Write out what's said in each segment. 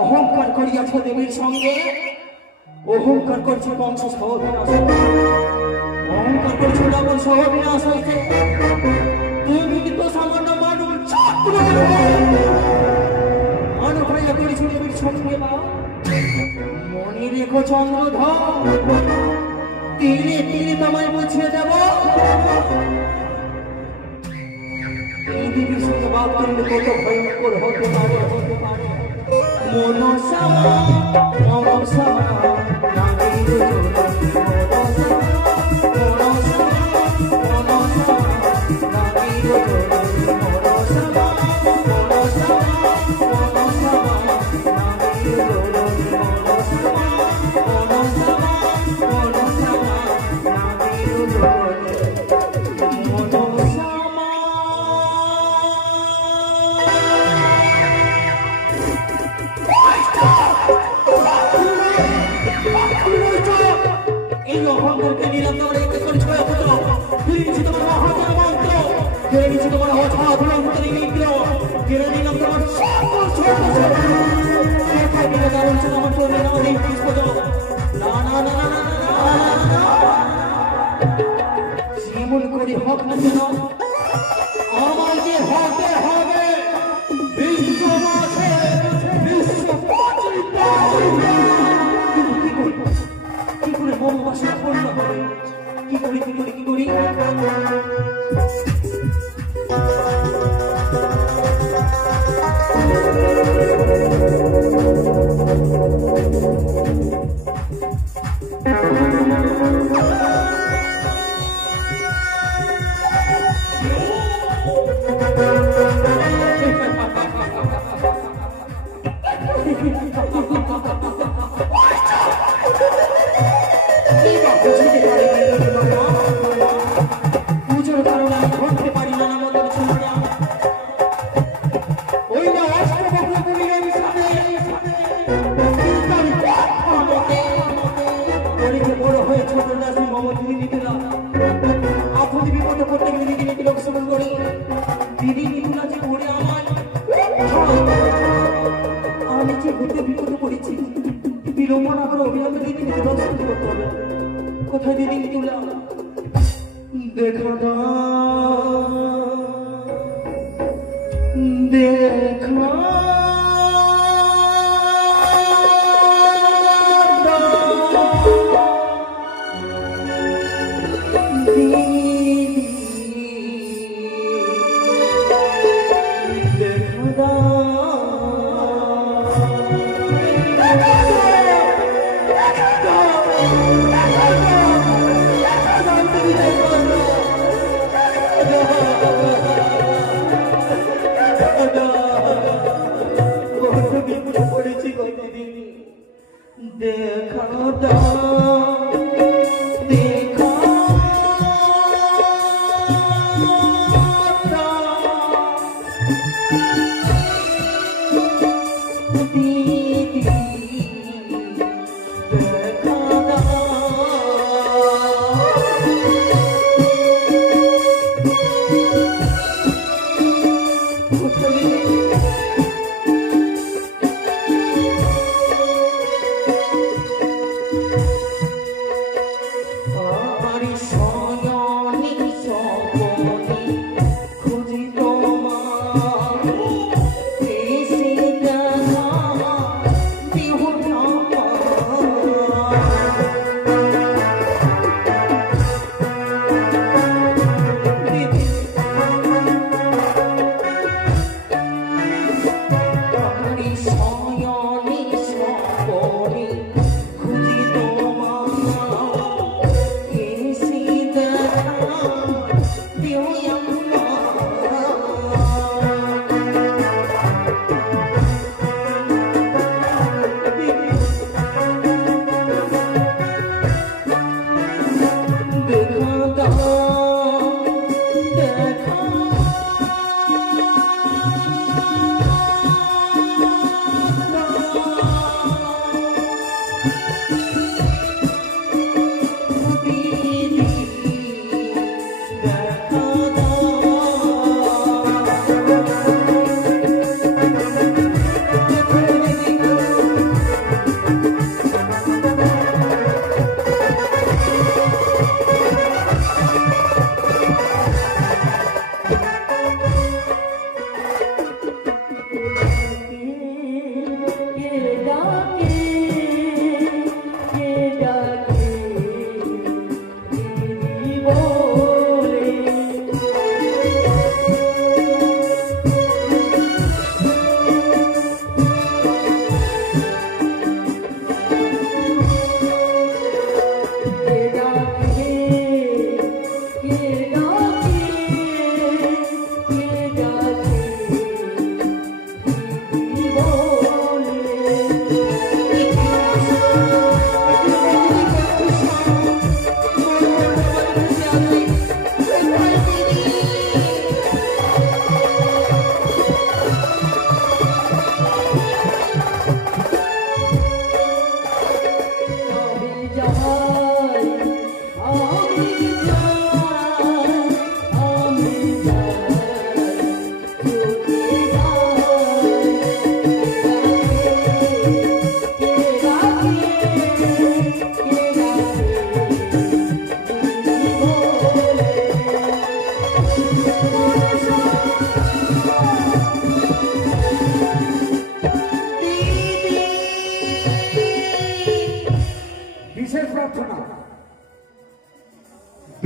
অহংকার করিয়াছ দেবীর সঙ্গে, অহংকার করছে বংশ সহবিনাশ, অহংকার করছে লবণ সহবিনাশ হয়েছে। তুমি কিন্তু সামান্য মানব ছাত্র, মানব হইয়া করেছ দেবীর সঙ্গে। বা মনে রেখো চন্দ্রধর, তীরে তীরে তোমায় বুঝিয়ে দেব। এই দেবীর সঙ্গে বাদ করলে কত ভয়ঙ্কর হতে পারে, হতে পারে। মনসামা মনসামা নাগির জোড়ি, মনসামা মনসামা নাগির জোড়ি, মনসামা মনসামা মনসামা নাগির জোড়ি, মনসামা মনসামা মনসামা নাগির জোড়ি, মনসামা। এই অহংকারকে নিরন্তর এক করে ছয় পুত্র ফিরেছি তোমার মহাজন মন্ত্র, ফিরেছি তোমার অসাধারণতরী নিগ্র, ফিরে নিলাম তোমার সকল ছোট ছোট কোথায় দিলে কারণ ছিল আমার প্রভু আমাদের পুষ্পজ। না না না না না, যেমন করে হোক না কেন আমাকে হতে হবে বিশ্ব মাঝে বিশ্ব কি করে বনবাসী পূর্ণ হবে, কি করি কি করি কি করি। কোথায় দিদি তুলা দেখা দেখা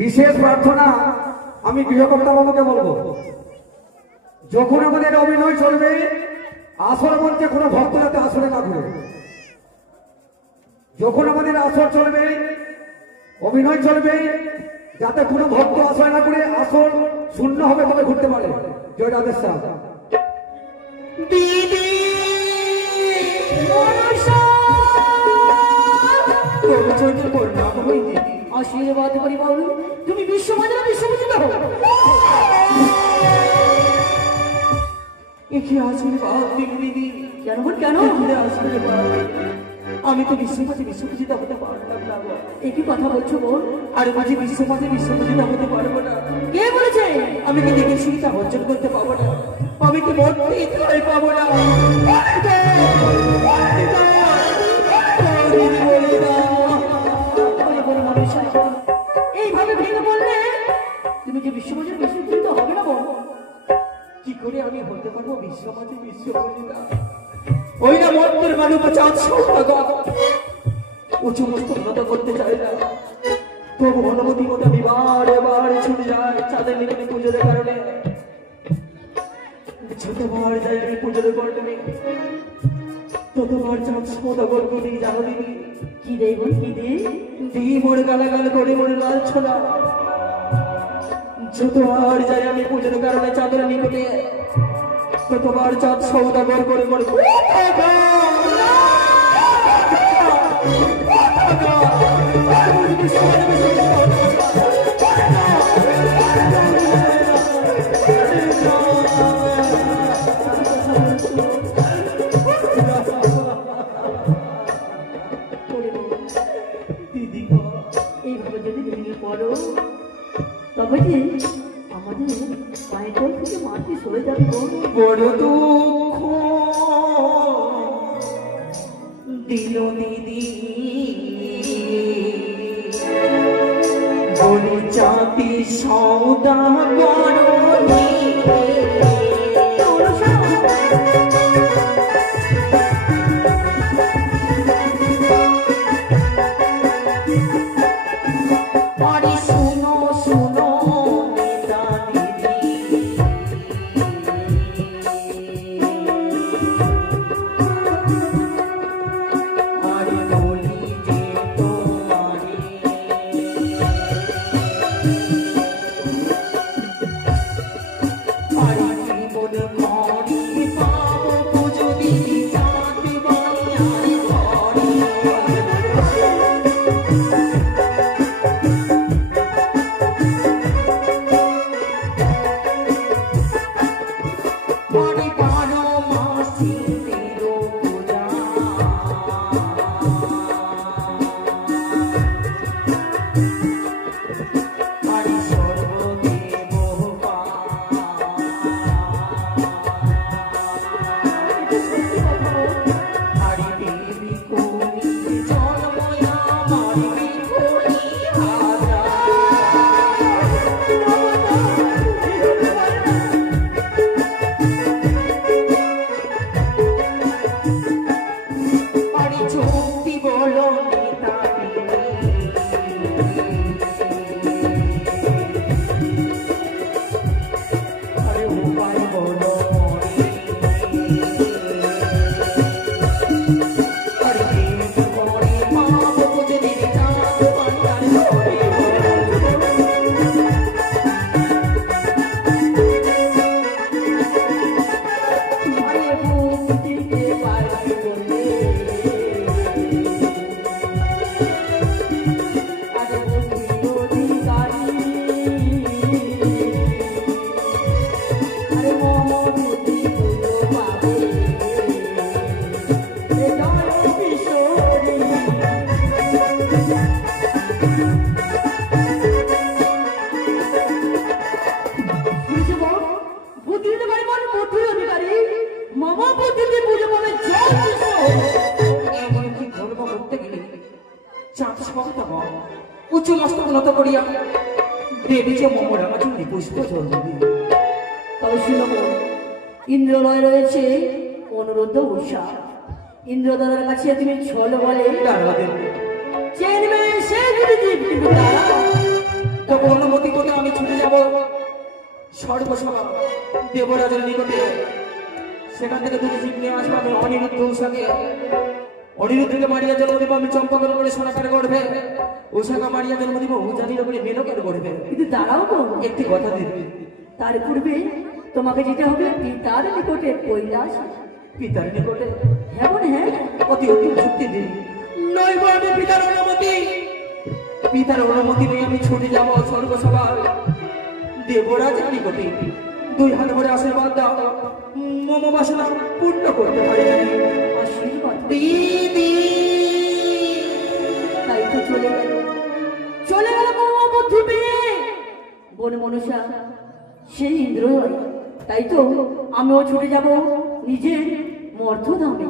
বিশেষ প্রার্থনা আমি গৃহকর্তা বাবুকে বলবো, যখন আমাদের অভিনয় চলবে আসর মঞ্চে কোনো ভক্ত যাতে আসরে না ঘুরে। যখন আমাদের আসর চলবে, অভিনয় চলবে, যাতে কোনো ভক্ত আসরে না ঘুরে, আসর শূন্য হবে তবে ঘুরতে পারে। জয় রাধেশ্যাম। দিদি আশীর্বাদ করি বল, তুমি বিশ্বমাতা বিশ্বপূজিত হও। একে আশীর্বাদ দিদি। কেন কেন আশীর্বাদ? আমি তো বিশ্বমাতা বিশ্বপূজিত হতে পারলাম না। একই কথা বলছো বোন? আরে বুঝি বিশ্বমাতা বিশ্বপূজিত হতে পারবো না? কে বলেছে? আমি কি দেখে সেটা অর্জন করতে পাবো না? আমি কি মরতেই পাবো না? এইভাবে ভেঙে বললে তুমি যে বিশ্বমাতা বিশ্বপূজিত হবে না বোন? কি করে আমি হতে পারবো বিশ্বমাতা বিশ্বপূজিত? ওই না মন্ত্রের মানব চাঁদ উঁচু মস্ত করতে চাই না, তবু অনুমতি মতো বিবার এবার ছুটে যায় চাঁদের নিকটে পুজোর কারণে। যতবার যাই আমি পুজোর করতে ততবার চাঁদ সৌদাগর করি। জানো দিদি কি দেব? কি দিই মোড় গালাগাল করে মোড়ে লাল ছোলা। যতবার যাই আমি পুজোর কারণে চাঁদের নিকটে ততবার চাঁদ সৌদাগর করে মোড়ে এইভাবে যদি ভেঙে পড়ো তবে কি আমাদের পায়ের তল থেকে মাটি সরে যাবে। বড় দুঃখ দিল দিদি, জাতি সৌদা করনি আরে শুনো শুনো নেতা দিদি আরে বলি যে তোমারে আরে জীবন মরি পাবো পুজো দিদি চাঁদ বাড়ি আরে ঘরে Body bano masi tero puja, body sorbo devo pa, body devi kuni janmoya, body kuni haja. আরে চুক্তি বলো নেতা আরে উপায় বলো আরে করে মা বুঝে দিদি চাঁদ পান্ডার ঘরে আরে বুঝ দিতে পারবে বলে আরে বুঝি অধিকারী আরে মমবুদ্ধি পুজো পাবে এটাই কিশোরী বুদ্ধি দিতে পারি বল বুদ্ধি অধিকারী মামা বুদ্ধিতে পুজো পাবে এমন কি ধর্ম করতে গেলে চাঁদ সপ্তাহ উচ্চ মস্তক নত করিয়া দেবী যে মমর আমার জন্য পুষ্প জল দেবী তবে শুনব ইন্দ্রলয় রয়েছে অনুরোধ উষা ইন্দ্রদাদার কাছে তুমি ছল বলে চেনবে সে যদি জীব কিন্তু তারা তখন অনুমতি করে আমি ছুটে যাব সর্বসভা দেবরাজের নিকটে সেখান থেকে দুটি জীব নিয়ে আসবো আমি অনিরুদ্ধ উষাকে অনিরুদ্ধকে মারিয়া জন্ম দিব আমি চম্পকের করে সোনাকার গড়বে উষাকে মারিয়া জন্ম দিব উজানির করে মেনকের গড়বে কিন্তু দাঁড়াও তো একটি কথা দিবি তার পূর্বে তোমাকে যেতে হবে পিতার নিকটে কৈলাস পিতার নিকটে হ্যাঁ বোন, হ্যাঁ অতি অতি যুক্তি দিই নইব আমি পিতার অনুমতি নিয়ে আমি ছুটে যাব স্বর্গসভা দেবরাজের নিকটে দুই হাত ভরে আশীর্বাদ দাও মম বাসনা পূর্ণ করতে পারি আশীর্বাদ দিদি তাই তো চলে গেল মমা বুদ্ধি পেয়ে বন মনুষ্যা সেই ইন্দ্রলয় তাই তো আমিও ছুটে যাব নিজের মর্থধামে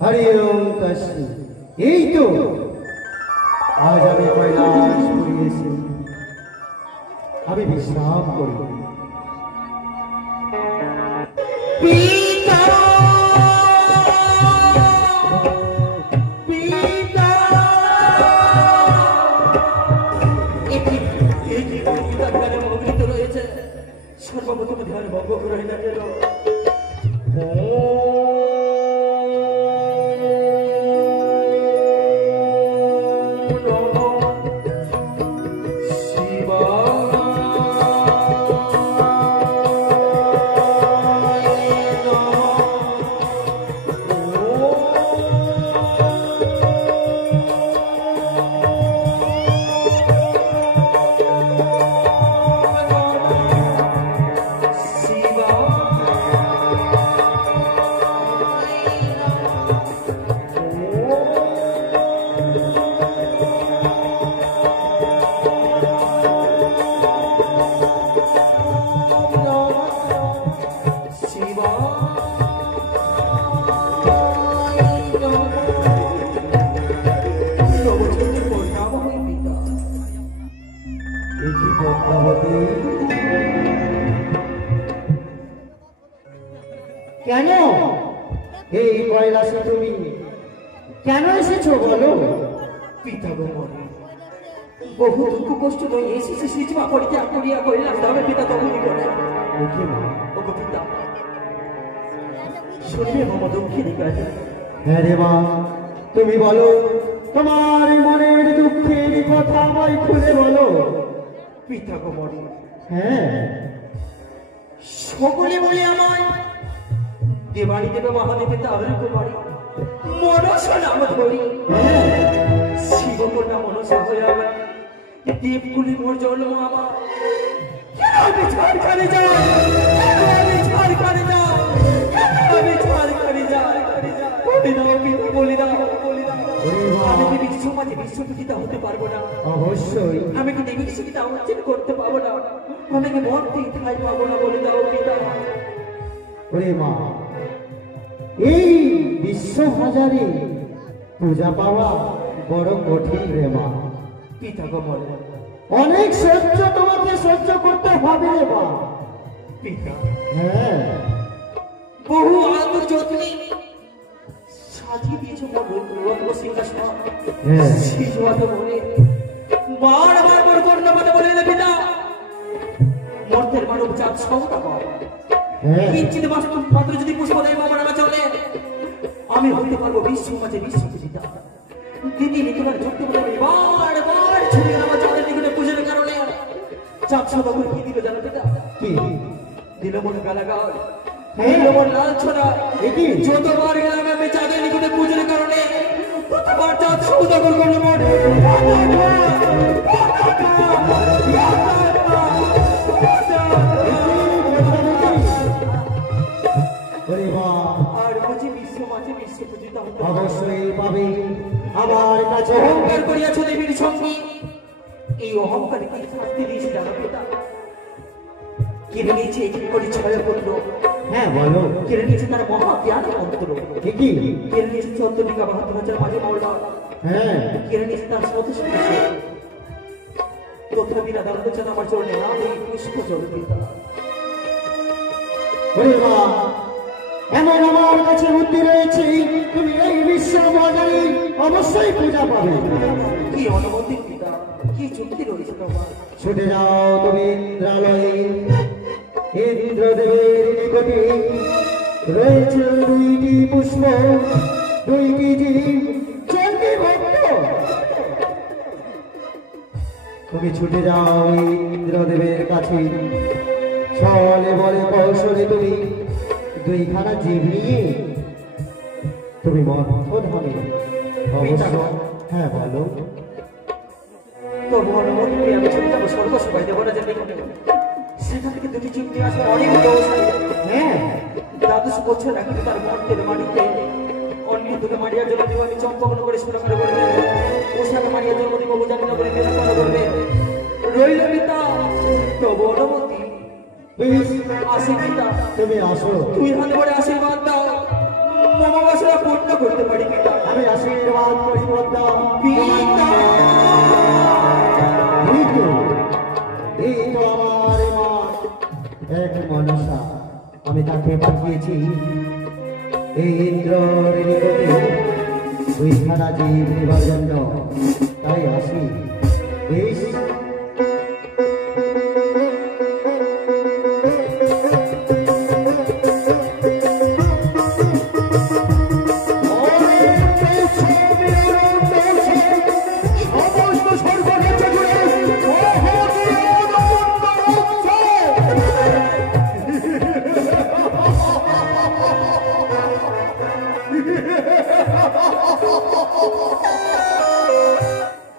হরি ওম তস্মি এই তো আজ আমি কৈলাস করিয়েছি আমি বিশ্রাম করি পিতা পিতা এই পিতার ধ্যানে মগ্নিত রয়েছে সর্বপ্রথম ধ্যান ভঙ্গ করে না গেল দেখি পদ্মাবতী কেন এই কৈলাসে তুমি কেন এসেছো বলো? পিতা গো মরে বহু দুঃখ কষ্ট লই এসেছে সিজমা পরিত্যাগ করিয়া কইলাম তবে পিতা তখনই করে দেখি মা ওগো পিতা শুনবে মম দুঃখের কাছে হ্যাঁ রে মা তুমি বলো তোমার মনের দুঃখের কথা আমায় খুলে বলো। পিতা গো মরে হ্যাঁ সকলে বলে আমায় দেবাড়ি দেবে মহাদেবে তাহলে কুমারী মনসা নাম ধরি শিবকন্যা মনসা হয়ে আমার দেবকুলি মোর জন্ম আমার কেন আমি ছাড় করে যাই কেন আমি ছাড় করে যাই কেন আমি ছাড় করে যাই বলি দাও পিতা বলি দাও আমি কি বিশ্ব সমাজে বিশ্বপিতা হতে পারবো না? অবশ্যই আমি কি দেবী বিশ্বপিতা অর্জন করতে পারবো না? আমি কি মরতে ঠাই পাবো না? বলে দাও পিতা ওরে মা এই বিশ্ব হাজারে পূজা পাওয়া বড় কঠিন রে মা। পিতা গো বলে অনেক সহ্য তোমাকে সহ্য করতে হবে রে মা। পিতা হ্যাঁ বহু আদর যত্নে সাজিয়ে দিয়েছে মোর রত্ন সিংহাসন হ্যাঁ। সেই জোয়াতে বলে বারবার বড় কর্ণপাতে বলে না পিতা মর্তের মানব জাত সৌতা কর হ্যাঁ কিঞ্চিত মাত্র যদি পুষ্পদায়ী মামারা না চলে আমি হতে পারবো বিশ্ব মাঝে বিশ্বপিতা দিদি নিতবার যুক্তি বলে বারবার ছুটে আমার চাঁদের নিকটে পুজোর কারণে চাপ সদা করে কি দিল জানো পিতা? কি দিল মনে গালাগাল হ্যাঁ। দিল মনে লাল ছোড়া একি যতবার গেলাম আমি চাঁদের নিকটে পুজোর কারণে ততবার চাঁদ সৌদাগর করলো মনে ওরে মা আর বুঝি বিশ্ব মাঝে বিশ্বপূজিত হতে অবশ্যই পাবে আমার কাছে অহংকার করিয়াছ দেবীর সঙ্গে এই অহংকারে কি শাস্তি দিয়েছে জানো পিতা? কেড়ে নিয়েছে এক করে ছয় পুত্র হ্যাঁ বলো কেড়ে নিয়েছে তার মহা জ্ঞান মন্ত্র কি কেড়ে নিয়েছে 14 বাহাত্তর হাজার মাঝে মাওলা হ্যাঁ কেড়ে নিয়েছে তার সদস্য তথাপি না দাঁড়াতে চান আমার চরণে না এই পুষ্প জল পিতা ওরে মা এমন আমার কাছে বুদ্ধি রয়েছে তুমি এই বিশ্ব মজারি অবশ্যই পূজা পাবে। কি অনুমতি পিতা কি যুক্তি রয়েছে তোমার? ছুটে যাও তুমি ইন্দ্রালয়ে ইন্দ্রদেবের নিকটে রয়েছে দুইটি পুষ্প দুইটি জীব চণ্ডী ভক্ত। তুমি ছুটে যাও ইন্দ্রদেবের কাছে ছলে বলে কৌশলে তুমি দুইখানা জীব নিয়ে তুমি মধ্যধামে অবশ্য হ্যাঁ বলো তবু অনুমতি আমি চলে যাবো স্বর্গসভায় দেবরাজের নিকটে সেখান থেকে দুটি চুক্তি আসবে অনেক ব্যবসায়ী হ্যাঁ দ্বাদশ বছর এখন তার মর্তের মাটিতে অন্য দুটো মারিয়ার জন্য দিব আমি চম্পকন করে সুরক্ষা করবে পোশাক মারিয়ার জন্য দিব বোঝানি না করে নিরাপদ করবে রইল পিতা তবু অনুমতি প্লিজ আসি পিতা তুমি আসো তুই হাতে করে আশীর্বাদ দাও মামা বাসরা পূর্ণ করতে পারি পিতা আমি আশীর্বাদ করি পদ্মা পিতা এই তো আমার মা এক মনসা আমি তাকে পাঠিয়েছি এই ইন্দ্রের নিকটে দুইখানা জীব নেবার জন্য তাই আসি বেশ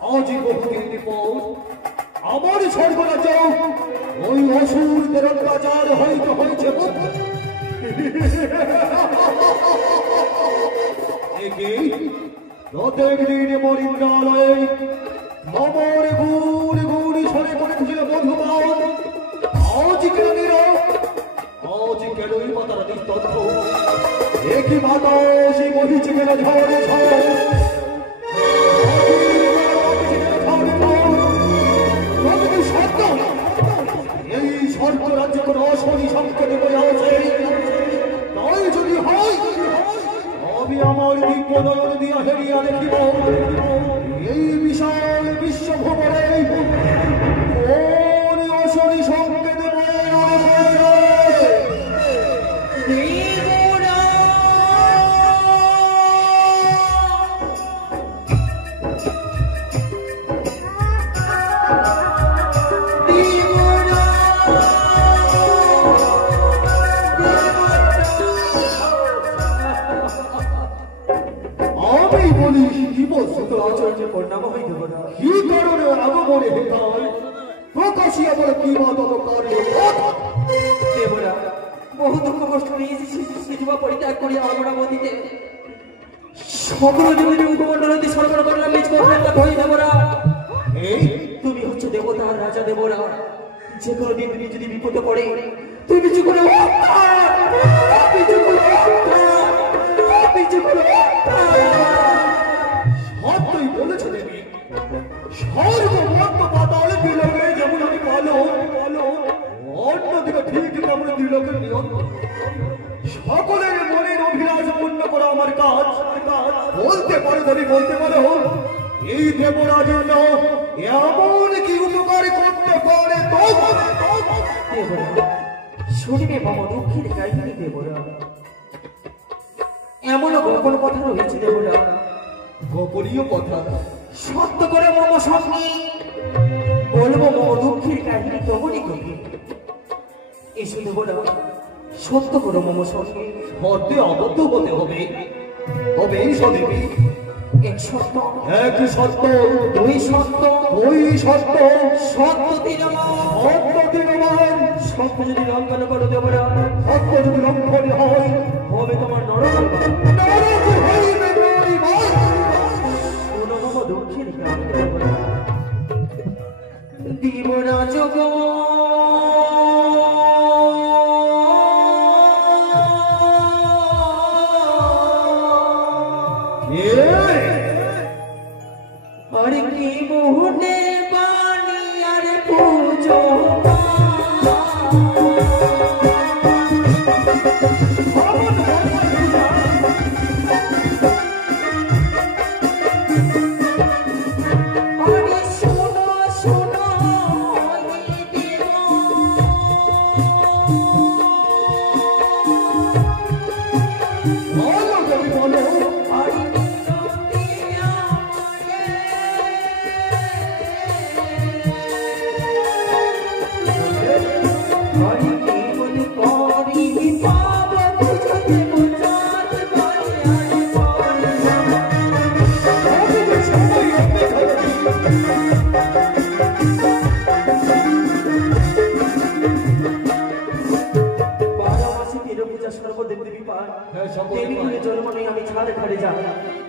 আজই বহুদিন পর আমার স্বর্গরাজ ওই অসুরদের অত্যাচার হইতে হয়েছে প্রত্যেক দিন মরিন্দ্রালয়ে খবর গুণ গুণ ছড়ে পড়েছিল মধুবান আজ কেন নীরব আজ কেনই বা তারা নিস্তব্ধ একই বাতাসে বহিছে কেন ঝড়ে ঝড় সত্য নয়ন দিয়া হেরিয়া দেখিব এই বিশাল বিশ্বভ্রমণে কোন অশনি সংকেত বহু দুঃখ কষ্ট নিয়ে শিশুবা পরিত্যাগ করি অমরাবতীতে সকল জীবনের উপমণ্ডলতে সরকার করলাম নিজ কর্মের হয়ে দেবরা। তুমি হচ্ছে দেবতা রাজা দেবরা, যে কোনো দিন তুমি যদি বিপদে পড়ে তুমি কিছু করে সত্যই বলেছ দেবী। স্বর্গ মর্ত পাতালে দিলকে যেমন আমি ভালো অন্যদিকে ঠিক তেমন দিলকের নিয়ন্ত্রণ। সকলের মনের অভিলাষ পূর্ণ করা আমার কাজ। বলতে পারো তুমি, বলতে পারো এই দেবরাজের এমন কি উপকার করতে পারে শুনিবে বাবা দুঃখের কাহিনী দেবরা। এমনও গোপন কথা রয়েছে দেবরা, গোপনীয় কথা সত্য করে মম সঙ্গে বলবো মম দুঃখের কাহিনী তমনই গভীর। এসে দেবরা সত্য করো মম সঙ্গে। সত্যি অবদ্ধ হতে হবে সদেবী। এক সত্য, এক সত্য, দুই সত্য, সত্য, সত্য দিনমান। সত্য যদি লঙ্ঘন করো দেবরা, সত্য যদি লঙ্ঘন হয় হবে তোমার নরক। দুঃখের দিবরা যোগ আর কি মোহনে বাণী আর পুজো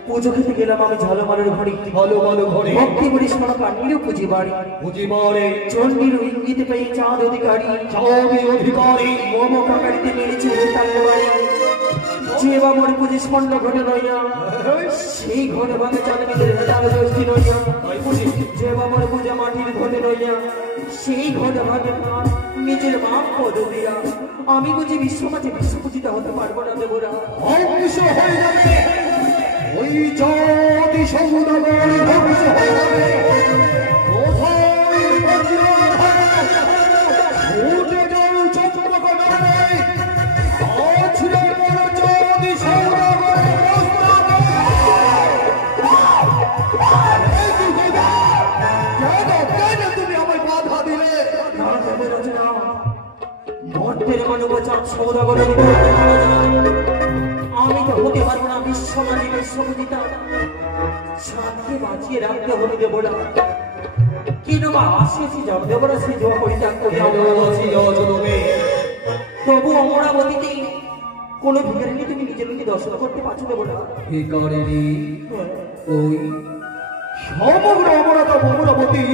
পুজো খেতে গেলাম আমি ঝালমালের ঘরে। ভক্তি করি সরকার পুঁজি বাড়ি চণ্ডীর ইঙ্গিত পেয়ে চাঁদ অধিকারী মোমো কাকারিতে মেরেছে তাদের বাড়ি। যে বামর পুঁজি স্বর্ণ ঘটে নইয়া সেই ঘটে ভাঙে চাঁদের হেতাল দোষী নইয়া। যে বামর পূজা মাটির ঘটে নইয়া সেই ঘটে ভাঙে নিজের মাপ পদ দিয়া। আমি বুঝি বিশ্বমাঝে বিশ্বপূজিতা হতে পারবো না দেবরা। ওই জাতি সমুদায় ধ্বংস হয়ে যাবে। তুমি আমায় বাধা দিলে মর্তের মানবচার সৌদাগরের আমি তো হতে পারবো না বিশ্বমানী বিশ্বপূজিতা। শান্তি বাঁচিয়ে রাখতে হবে দেবরা। কেন বা আসিয়েছি যাব দেবরা সে জবা পরিত্যাগ করি তবু অমরাবতীতে কোনো ভিখারিনী তুমি নিজের লোকে দর্শন করতে পারছো দেবরা। ভিখারিনী ওই সমগ্র অমরতা অমরাবতী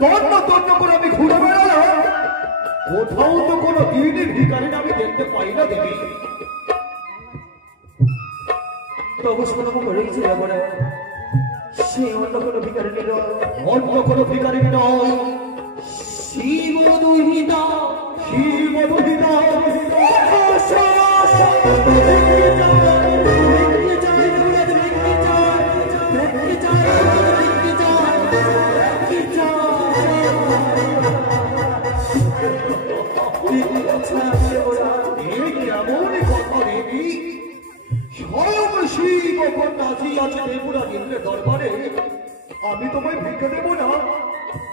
তন্ন তন্ন করে আমি ঘুরে বেড়ালাম, কোথাও তো কোনো দিনই ভিখারিনী আমি দেখতে পাই না দেবী। তবু শোনাবো রয়েছে দেবরা, সে অন্য কোনো ভিখারিনী নয়, অন্য কোনো ভিখারিনী নয়। শিব দুহিতা, শিব দুহিতা দেবরা আচ্ছা দেবরাজ এই কেমন কথা দেবী স্বয়ং শিব নাচি আছে দেবরাজ ইন্দ্রের দরবারে আমি তোমায় ভিক্ষা দেবো না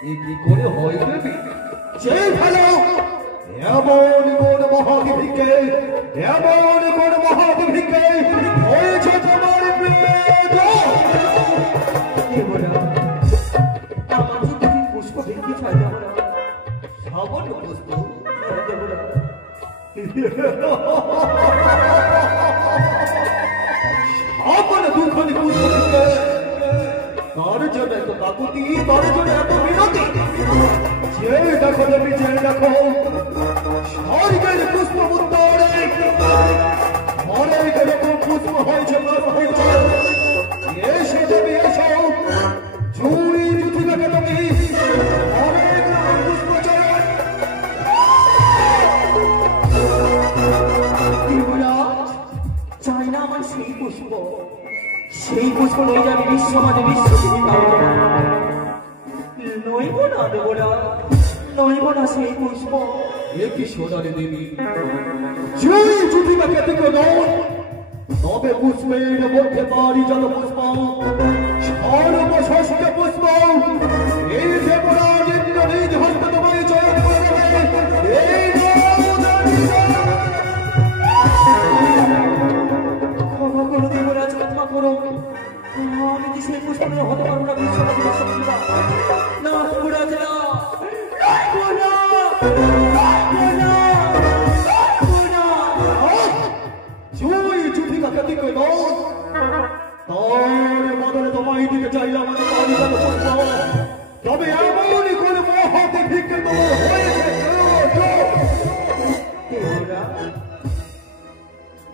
এ কি করে হয় দেবী যে ভালো এমন কোন মহাদিকে এমন কোন মহাদিকে হয়েছে তোমার আমার যে দুটি পুষ্প ভিক্ষি চাই দেবরাজ সামান্য পুষ্প দেবরাজ আমার দুখানি পুষ্প দিতে তার জন্য এত কাকুতি তার জন্য এত বিরতি যে দেখো দেবী যে দেখো স্বর্গের পুষ্প উত্তরে অনেক রকম পুষ্প হয়েছে এসে দেবী এসো চুরি জুতি দেখে তুমি অনেক রকম পুষ্প চড়ায় চাই না আমার সেই পুষ্প লয়ে যাবে বিশ্বমানে বিশ্বদেবী নইব না দেবরাজ নইব না সেই পুষ্প এ কি সোনারে দেবী চুরি জুতি দেখে থেকে নয় তবে পুষ্পের মধ্যে পারি জল পুষ্প সর্বশ্রেষ্ঠ পুষ্প এই দেবরাজ ইন্দ্র নিজ হস্তে তোমায় চয়ন করে দেবে এই ক্ষমা করো দেবরাজ ক্ষমা করো আমি কি সেই পুষ্প নিয়ে হতে পারবো না বিশ্বমানে বিশ্বদেবী না দেবরাজ না চুই চুটি কাকে দিকে নয় তার বদলে তোমায় দিকে চাইলাম আমি পারি জল পুষ্প তবে এমনই কোন মহাতে ভিক্ষে তোমার হয়েছে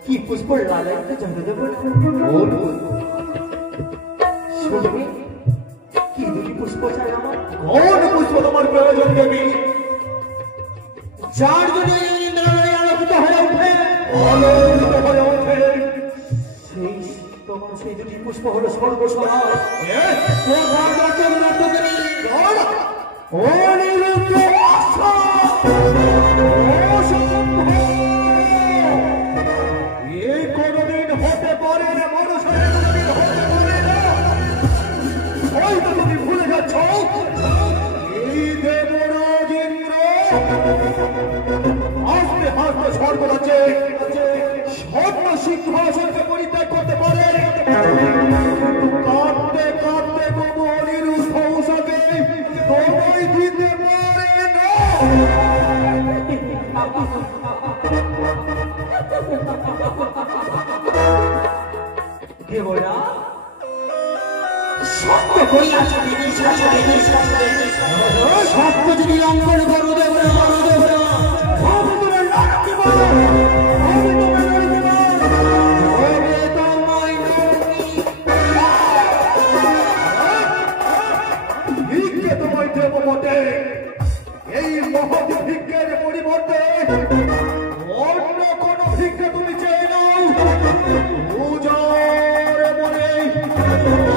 কি পুষ্প লালাইতে জানো দেবরাজ শুনবে কি দুটি পুষ্প চাই আমার কোন পুষ্প তোমার প্রয়োজন দেবী যার জন্য ইন্দ্রাণী আলোকিত হয়ে ওঠে আলোকিত হয়ে ওঠে সেই তোমার সেই দুটি পুষ্প হলো সর্বসভা এই কোনদিন হতে পারে না মানুষের কোনদিন হতে পারে না হয়তো তুমি ভুলে যাচ্ছ এই দেবরাজ ইন্দ্র আস্তে হাসতে স্বর্গ রাজ্যে স্বর্ণ সিংহাসনকে পরিত্যাগ করতে পারে কাঁদতে কাঁদতে গোবরের উৎসকে তোমায় দিতে পারে না দেবরাজ সত্য করিয়াছ সত্য যদি লঙ্ঘন করো দেবরাজ আমি তোমার লড়তে পারো আমি তোমার লড়তে পারো তোমায় ভিক্ষে তোমায় দেব বটে এই মহৎ ভিক্ষের পরিবর্তে অন্য কোন ভিক্ষে তুমি চেয়ে নাও পূজার মনে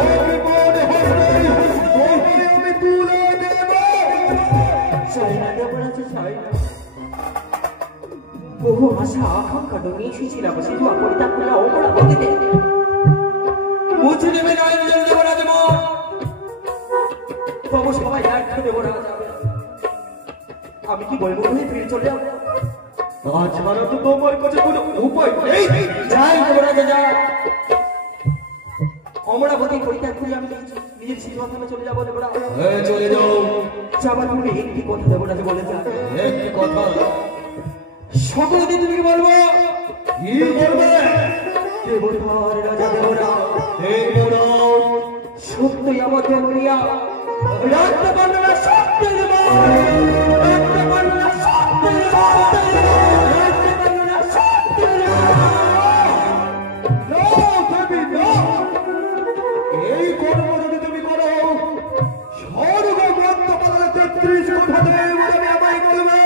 অভিমান হস্তে তোমায় আমি তুলে দেব চাই না দেবরাজ চাই না বহু আশা আকাঙ্ক্ষা ডুবে এসেছিলাম শুধু পরিত্যাগ করে অমরা গতিতে মুছে দেবে নয় দেবরাজ তবু সবাই দায়িত্ব দেবরাজ আমি কি বলবো তুমি ফিরে চলে যাবো তাছাড়া তো তোমার কাছে কোনো উপায় নেই যাই দেবরাজ যাই অমরাবতী পরিত্যাগ করে আমি নিজের সিংহাসনে চলে যাবো দেবরাজ চলে যাও যাবার পূর্বে একটি কথা দেবরাজ বলে যায় একটি কথা সকল দিন তুমি বলবো কি বলবে দেবতার রাজা দেবরাজ দেবরাজ সত্যই আমার দেবরিয়া রাখতে পারবে না সত্যের রাখতে পারবে না সত্যের রাখতে পারবে না সত্যের এই কর্ম যদি তুমি করো স্বর্গ গ্রন্থ পালনে 33 কোঠা দেব আমি আমায় করবে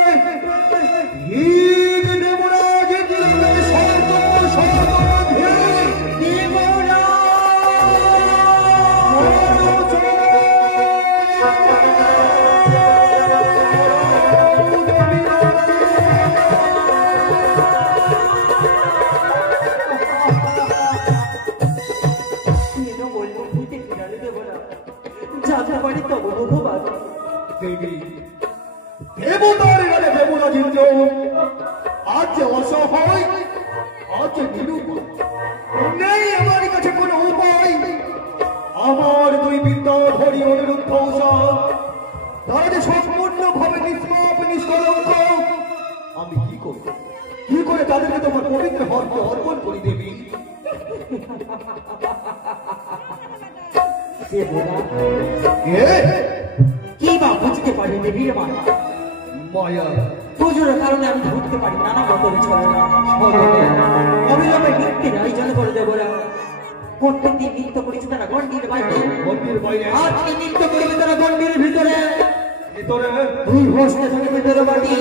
ঠিক দেবরাজ ইন্দ্রের শর্ত দেবরাজ রাজেন্দ্র, আজ যে অসহায়, আজ যে নিরুপায়, নেই আমার কাছে কোনো উপায়। আমার দুই বিদ্যাধরী অনিরুদ্ধ উষা, তারা যে সম্পূর্ণভাবে নিষ্পাপ নিষ্কলঙ্ক, আমি কি করব? কি করে তাদেরকে তোমার পবিত্র হরকে অর্পণ করে দেবি? কি বা বুঝতে পারি দেবীর মায়া? মায়া পুজোর কারণে আমি ধরতে পারি নানা বদল ছড়ে অবিলম্বে নৃত্যের আয়োজন করে দেবো না। প্রত্যেকদিন নৃত্য করেছে তারা গন্ডির বাইরে, মন্দির বাইরে, আজকে নৃত্য করবে তারা গন্ডির ভিতরে। ভিতরে দুই বসতে থাকবে তেরো বাটি,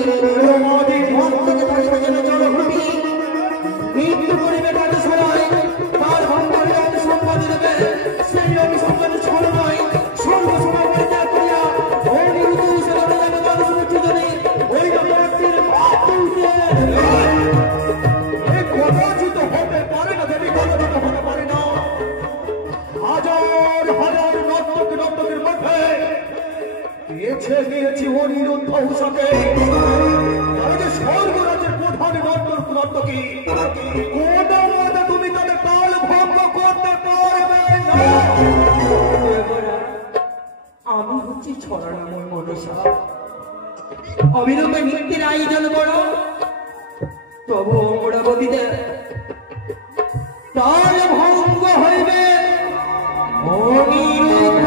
মন থেকে থাকবে যেন জলঘটি। নৃত্য করিবে তাদের সবাই, তার ভঙ্গরে আমি সম্মান দেবে। সেই আমি সম্মানের ছড় নয়, সর্বসময় পরিত্যাগ করিয়া অনিরুদ্ধ উষাকে আমি মানুষ মুক্তি ধরে ওই মন্দির তুলতে। এই কদাচিত হতে পারে না দেবী, কদাচিত হতে পারে না। হাজার হাজার নর্তক নর্তকের মধ্যে বেছে নিয়েছি অনিরুদ্ধ উষাকে। তারা যে স্বর্গরাজ্যের প্রধান নর্তক নর্তকী, কোনো মতে তুমি তাদের তাল ভঙ্গ করতে পারবে না। আমি হচ্ছি ছড়ানোর মনসা, অবিলম্বে নৃত্যের আয়োজন করো। তবু মোড়াবতীতে তাল ভঙ্গ হইবে অনিরুদ্ধ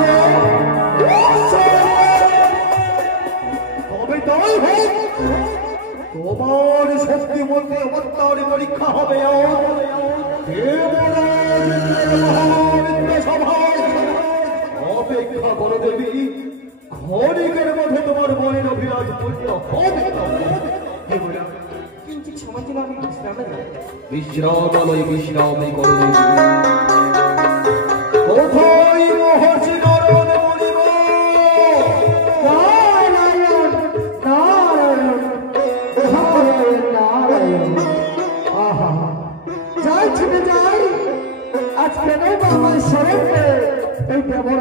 তবে তাই হোক, তোমার শক্তি মধ্যে অবতার পরীক্ষা হবে। অপেক্ষা করো দেবী, ক্ষণিকের মধ্যে তোমার মনের অভিলাষ পূর্ণ হবে। কিঞ্চিত সময় দিলে আমি বিশ্রামে যাই। বিশ্রামালয় বিশ্রামে করো দেবী। কোথায় মহর্ষি নারদ মুনিব? নারায়ণ নারায়ণ নারায়ণ নারায়ণ। আহা, যাই ছুটে যাই, আজ কেন বা আমার শরীরে এই ব্যবহার